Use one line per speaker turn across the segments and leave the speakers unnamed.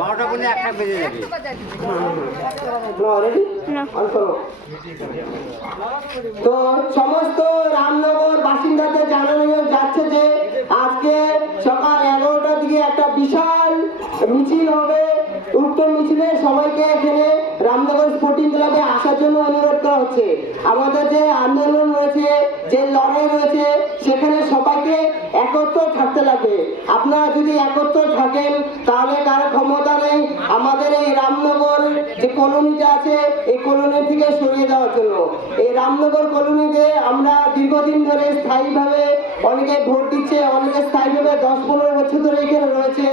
বারোটা পর্যন্ত একটা বেজে যাবে।
তো সমস্ত রামনগর বাসিন্দাদের জানানো যাচ্ছে যে আজকে সকাল এগারোটার দিকে একটা বিশাল মিছিল হবে। উক্ত মিছিলে সবাইকে এখানে রামনগর স্পোর্টিং ক্লাবে আসার জন্য অনুরোধ করা হচ্ছে। আমাদের যে আন্দোলন রয়েছে, যে লড়াই রয়েছে, সেখানে সবাইকে একত্র থাকতে লাগবে। আপনারা যদি একত্র থাকেন, তাহলে কারও ক্ষমতা নেই আমাদের এই রামনগর যে কলোনিটা আছে, এই কলোনি থেকে সরিয়ে দেওয়ার জন্য। এই রামনগর কলোনিতে আমরা দীর্ঘদিন ধরে স্থায়ীভাবে অনেকে ভোট দিচ্ছে, অনেকে স্থায়ীভাবে দশ পনেরো বছর ধরে এখানে রয়েছে।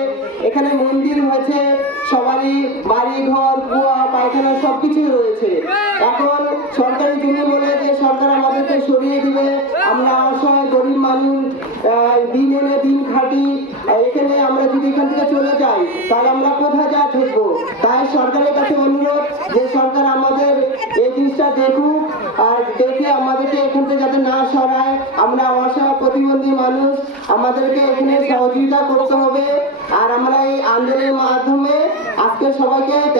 এখানে মন্দির হয়েছে সবারই বাড়ি ঘর কুয়া পায়খানা সবকিছুই রয়েছে। এখন সরকারি জমি বলে যে সরকার আমাদেরকে সরিয়ে দিবে, আমরা অসহায় গরিব মানুষ দিন এনে দিন খাটি এখানে আমরা যদি এখান থেকে চলে যাই, তাহলে আমরা কোথায় যা থাকব তাই সরকারের কাছে অনুরোধ যে সরকার আমাদের এই জিনিসটা দেখুক, আর দেখে আমাদেরকে এখান থেকে যাতে না সরায়, আমরা অসহায় প্রতিবন্ধী মানুষ, আমাদেরকে এখানে সহযোগিতা করতে হবে। আর আমরা এই আন্দোলনের মাধ্যমে আজকে সবাইকে যে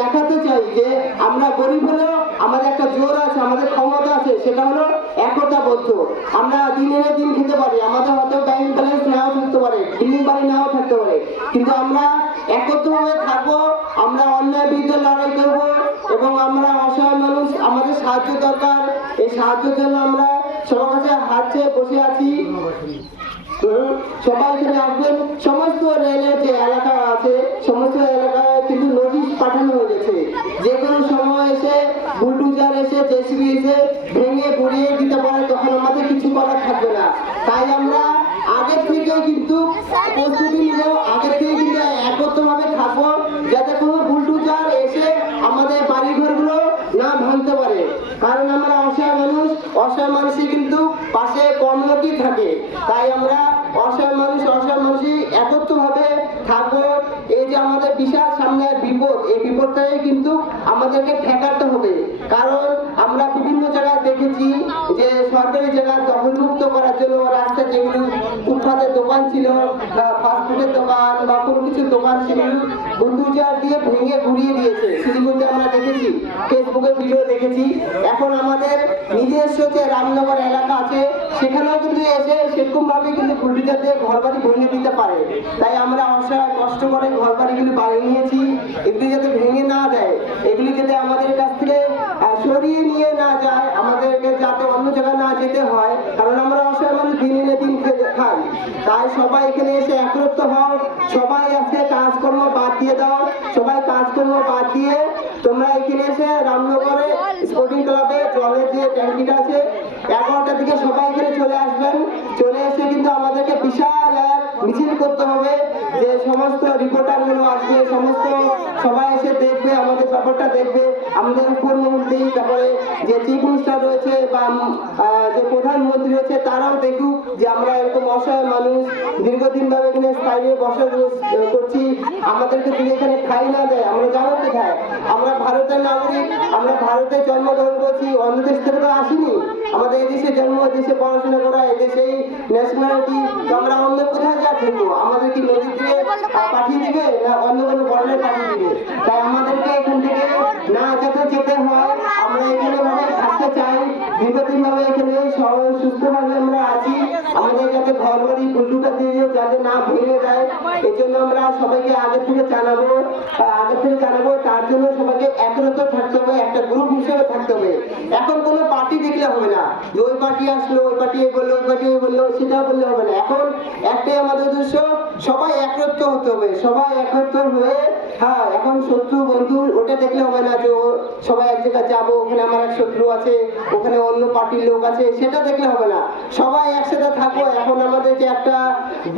আমরা গরিব হলেও আমাদের একটা জোর আছে, আমাদের ক্ষমতা আছে, সেটা হলো একতাবদ্ধ। আমরা দিন এনে দিন খেতে পারি, আমাদের হয়তো ব্যাংক ব্যালেন্স নাও থাকতে পারে বিল্ডিং বাড়ি নাও থাকতে পারে, কিন্তু আমরা একত্রভাবে থাকব, আমরা অন্যায় বিরুদ্ধে লড়াই করব এবং আমরা অসহায় মানুষ, আমাদের সাহায্য দরকার। এই সাহায্যের জন্য আমরা সবার কাছে হাত চেয়ে বসে আছি। সবাই এখানে আসবেন। সমস্ত রেলের যে এলাকা আছে সমস্ত এলাকায় কিন্তু নোটিশ পাঠানো হয়ে গেছে যে কোনো সময় এসে বুলডুজার এসে ভেঙে গুড়িয়ে দিতে পারে, তখন আমাদের কিছু করার থাকবে না। তাই আমরা আগে থেকে কিন্তু প্রস্তুতি নিব আগে থেকে কিন্তু একত্রভাবে থাকব, যাতে কোনো বুলডুজার এসে আমাদের বাড়ি ঘরগুলো না ভাঙতে পারে। কারণ আমরা অসহায় মানুষ, অসহায় মানুষই কিন্তু পাশে কম লোকই থাকে। তাই আমরা অসহায় মানুষ, অসহায় মানুষই একত্রভাবে বিপদ, এই বিপদটাই কিন্তু আমাদেরকে ঠেকাতে হবে। কারণ আমরা বিভিন্ন জায়গায় দেখেছি যে সরকারি জায়গা দখলমুক্ত করার জন্য রাস্তায় যেগুলো ফুটপাতের দোকান ছিল বা ফাস্টফুডের দোকান বা কোনো কিছু দোকান ছিল বুলডোজার দিয়ে ভেঙে ঘুরিয়ে দিয়েছে। শিলিগুড়িতে আমরা দেখেছি ফেসবুকে ভিডিও দেখেছি। এখন আমাদের নিজস্ব যে রামনগর এলাকা আছে, সেখানেও কিন্তু এসে সেরকম ভাবে কিন্তু বুলডোজার দিয়ে ঘর বাড়ি ভেঙে দিতে পারে। তাই আমরা অসহায় কষ্ট করে ঘর বাড়ি কিন্তু বানিয়ে নিয়েছি। এখানে এসে একত্র হও। সবাই আজকে কাজকর্ম বাদ দিয়ে দাও। সবাই কাজকর্ম বাদ দিয়ে তোমরা এখানে এসে রামনগরে স্পোর্টিং ক্লাবে জলের যে ট্যাঙ্কিটা আছে, এগারোটার দিকে সবাই এখানে চলে আসবেন। চলে এসে কিন্তু আমাদেরকে বিশাল এক মিছিল করতে হবে। যে সমস্ত রিপোর্টারগুলো আসবে সমস্ত সবাই এসে দেখবে ব্যাপারটা দেখবে। আমাদের উপমন্ত্রী তারপরে যে চিফ মিনিস্টার রয়েছে বা যে প্রধানমন্ত্রী রয়েছে তারাও দেখুক যে আমরা এরকম অসহায় মানুষ দীর্ঘদিন ভাবে এখানে স্থায়ী বসবাস করছি। আমাদেরকে যদি এখানে খাই না দেয় আমরা যাব কোথায়? আমরা ভারতের নাগরিক আমরা ভারতে জন্মগ্রহণ করছি অন্য দেশ থেকে তো আসিনি। আমাদের এই দেশে জন্ম এই দেশে পড়াশোনা করা এই দেশেই ন্যাশনালিটি আমরা অন্য কোথায় যা থাকব আমাদের কি নদী আহ, পাঠিয়ে দিবে? না অন্য কোনো বর্ডারে পাঠিয়ে এই জন্য আমরা সবাইকে আগে থেকে জানাব আগে থেকে জানাব, তার জন্য সবাইকে একরত থাকতে হবে, একটা গ্রুপ হিসেবে থাকতে হবে। এখন কোনো পার্টি দেখলে হবে না। যে ওই পার্টি আসলো, ওই পার্টি বলল, ওই পার্টি বলল, সেটা বললে হবে না। এখন একটাই আমাদের উদ্দেশ্য, সবাই একরত্র হতে হবে। সবাই একত্র হয়ে হ্যাঁ এখন শত্রু বন্ধু, ওটা দেখলে হবে না যে ও সবাই এক জায়গায় যাব, ওখানে আমার এক শত্রু আছে, ওখানে অন্য পার্টির লোক আছে, সেটা দেখলে হবে না। সবাই একসাথে থাকব এখন আমাদের যে একটা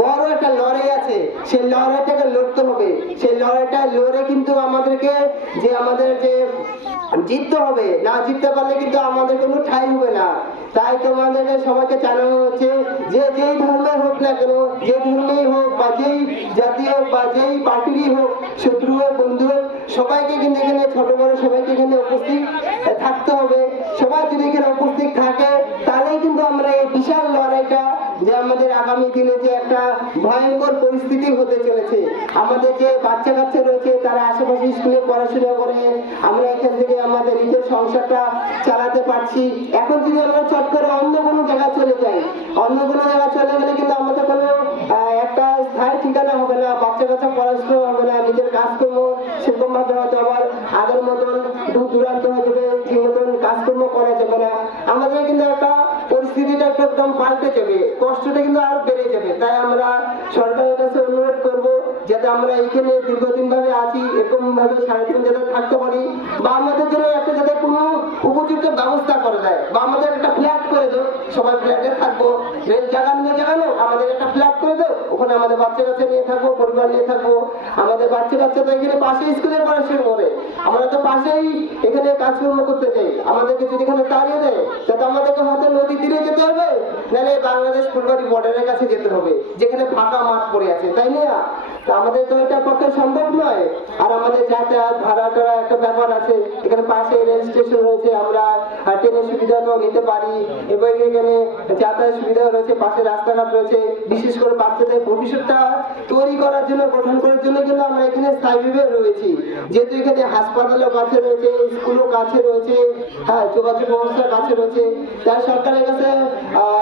বড় একটা লড়াই আছে, সেই লড়াইটাকে লড়তে হবে। সেই লড়াইটা লড়ে কিন্তু আমাদেরকে যে আমাদের যে জিততে হবে, না জিততে পারলে কিন্তু আমাদের কোনো ঠাই হবে না। তাই তোমাদের সবাইকে জানানো হচ্ছে যে যেই ধর্মের হোক না কেন, যে ধর্মেই হোক বা যেই জাতি হোক বা যেই পার্টিরই হোক, শত্রু হোক, বন্ধু হোক, সবাইকে কিন্তু এখানে ছোট বড় সবাইকে এখানে উপস্থিত থাকতে হবে। সবাই যদি এখানে উপস্থিত থাকে, তাহলেই কিন্তু আমরা এই বিশাল লড়াইটা যে আমাদের আগামী দিনে যে একটা ভয়ঙ্কর পরিস্থিতি হতে চলেছে। আমাদের যে বাচ্চা পড়াশোনা করে, আমরা এখান থেকে আমাদের নিজের সংসারটা চালাতে পারছি। এখন যদি আমরা চট করে অন্য কোনো চলে যাই, অন্য কোনো চলে গেলে কিন্তু আমাদের কোনো একটা স্থায়ী ঠিকানা হবে না, বাচ্চা কাচ্চা পড়াশোনা হবে না, নিজের কাজকর্ম সেরকম ভাবে হয়তো আবার আগের মতন দূর দূরান্ত হয়ে যাবে ঠিক মতন কাজকর্ম করা যাবে না। আমাদের কিন্তু একটা পরিস্থিতিটা একদম পাল্টে যাবে। কষ্টটা কিন্তু আমরা এখানে দীর্ঘদিন ভাবে আছি এরকম ভাবে সারাদিন যাতে থাকতে পারি, বা আমাদের জন্য একটা যাতে কোনো উপযুক্ত ব্যবস্থা করে দেয়, বা আমাদের একটা ফ্ল্যাট করে দেয় সবাই ফ্ল্যাটে থাকব রেল জায়গা নিয়ে জাগানো, আমাদের একটা ফ্ল্যাট করে দেয় ওখানে আমাদের বাচ্চা কাচ্চা নিয়ে থাকব, পরিবার নিয়ে থাকব, আমাদের বাচ্চা কাচ্চা তো এখানে পাশে স্কুলে পড়াশোনা করে পাশেই এখানে কাজকর্ম করতে চাই আমাদেরকে যদি এখানে তাড়িয়ে দেয় যাতে আমাদেরকে হয়তো নদী তীরে যেতে হবে, নাহলে বাংলাদেশ ফুলবাড়ি বর্ডারের কাছে যেতে হবে, যেখানে ফাঁকা মাঠ পড়ে আছে, তাই না? তা আমাদের তো এটা পক্ষে সম্ভব নয়। আর আমাদের যাতায়াত ভাড়া টাড়া একটা ব্যাপার আছে। এখানে পাশে রেল স্টেশন রয়েছে, আমরা ট্রেনের সুবিধাটাও নিতে পারি। এবং এখানে যাতায়াত সুবিধা রয়েছে, পাশে রাস্তাঘাট রয়েছে। বিশেষ করে বাচ্চাদের ভবিষ্যৎটা তৈরি করার জন্য, গঠন করার জন্য কিন্তু আমরা এখানে স্থায়ীভাবে রয়েছি। যেহেতু এখানে হাসপাতালও কাছে রয়েছে, স্কুলও কাছে রয়েছে হ্যাঁ যোগাযোগ ব্যবস্থা কাছে রয়েছে। তাই সরকারের কাছে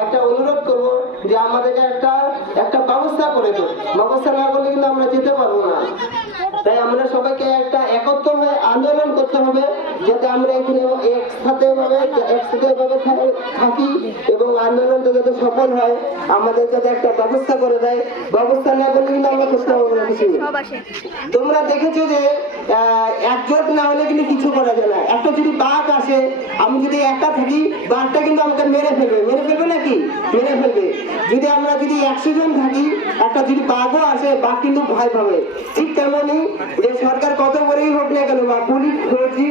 একটা অনুরোধ করব যে আমাদেরকে একটা একটা ব্যবস্থা করে দেবো ব্যবস্থা না করলে কিন্তু আমরা যেতে পারব না। তাই আমরা সবাইকে একটা একত্র হয়ে আন্দোলন করতে হবে যাতে আমরা এখানে একসাথে ভাবে একসাথে ভাবে থাকি এবং আন্দোলনটা যাতে সফল হয় আমাদের যাতে একটা ব্যবস্থা করে দেয়। ব্যবস্থা না করলে কিন্তু আমরা করতে পারব না কিছু। তোমরা দেখেছ যে আহ, একজোট না হলে কিন্তু কিছু করা যায় না। একটা যদি বাঘ আসে আমি যদি একা থাকি বাঘটা কিন্তু আমাকে মেরে ফেলবে। মেরে ফেলবে নাকি? মেরে ফেলবে। যদি আমরা যদি একশো জন থাকি, একটা যদি বাঘও আসে, বাঘ কিন্তু ভয় পাবে। ঠিক তেমনই যে সরকার কত বড়ই হোক না কেন, বা পুলিশ, ফৌজি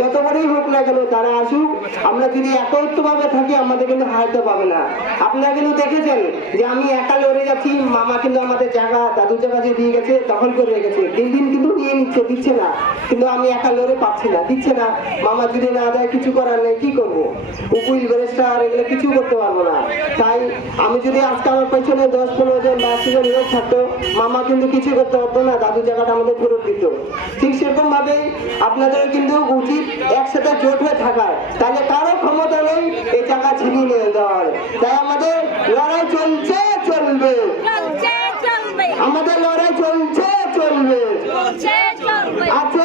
যত বড়ই হোক না কেন, তারা আসুক। আমরা যদি একত্রভাবে থাকি, আমাদের কিন্তু হারাতে পাবে না। আপনারা কিন্তু দেখেছেন যে আমি একা লড়ে যাচ্ছি, মামা কিন্তু আমাদের জায়গা, দাদু জায়গা যে দিয়ে গেছে, দখল করে রেখেছে। দিন দিন কিন্তু নিয়ে নিচ্ছে, দিচ্ছে না। কিন্তু আমি একা লড়ে পাচ্ছি না, দিচ্ছে না। মামা যদি না দেয় কিছু করার নেই কি করব? উকুল বেরেস্টার এগুলো কিছু করতে পারব না। তাই আমি যদি আজকে আমার পেছনে দশ পনেরো জন বা একশো জন লোক থাকতো মামা কিন্তু কিছু করতে পারতো না দাদু জায়গাটা আমাদের ফেরত দিত। ঠিক সেরকম ভাবে আপনাদের কিন্তু উচিত একসাথে জোট হয়ে থাকার। তাহলে কারও ক্ষমতা নেই এই জায়গা ছিনিয়ে নিয়ে দেওয়ার তাই আমাদের লড়াই চলছে চলবে। আমাদের লড়াই চলছে চলবে।
চলছে চলবে।
আছে